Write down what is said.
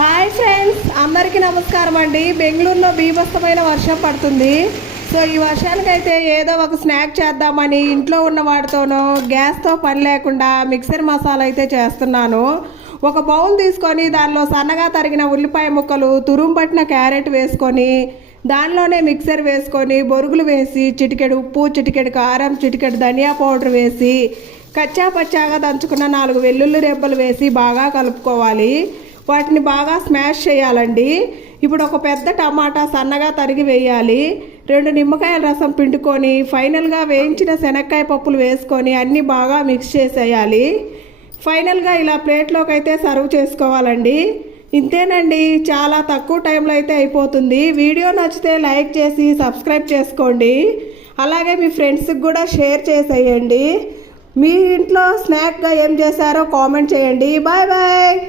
Hi friends, అందరికీ నమస్కారం అండి. బెంగళూరులో బీభత్సమైన వర్షం పడుతుంది. సో ఈ వర్షానికైతే ఏదో ఒక స్నాక్ చేద్దామని ఇంట్లో ఉన్న వాటితోనో గ్యాస్తో పని లేకుండా మిక్సర్ మసాలా అయితే చేస్తున్నాను. ఒక బౌల్ తీసుకొని దానిలో సన్నగా తరిగిన ఉల్లిపాయ ముక్కలు, తురుము పట్టిన క్యారెట్ వేసుకొని దానిలోనే మిక్సర్ వేసుకొని బొరుగులు వేసి చిటికెడు ఉప్పు, చిటికెడు కారం, చిటికెడు ధనియా పౌడర్ వేసి కచ్చా పచ్చాగా దంచుకున్న 4 వెల్లుల్లి రెబ్బలు వేసి బాగా కలుపుకోవాలి. వాటిని బాగా స్మాష్ చేయాలండి. ఇప్పుడు ఒక పెద్ద టమాటా సన్నగా తరిగి వేయాలి. 2 నిమ్మకాయల రసం పిండుకొని ఫైనల్గా వేయించిన శనక్కాయ పప్పులు వేసుకొని అన్నీ బాగా మిక్స్ చేసేయాలి. ఫైనల్గా ఇలా ప్లేట్లోకి అయితే సర్వ్ చేసుకోవాలండి. ఇంతేనండి, చాలా తక్కువ టైంలో అయితే అయిపోతుంది. వీడియో నచ్చితే లైక్ చేసి సబ్స్క్రైబ్ చేసుకోండి. అలాగే మీ ఫ్రెండ్స్కి కూడా షేర్ చేసేయండి. మీ ఇంట్లో స్నాక్గా ఏం చేశారో కామెంట్ చేయండి. Bye bye.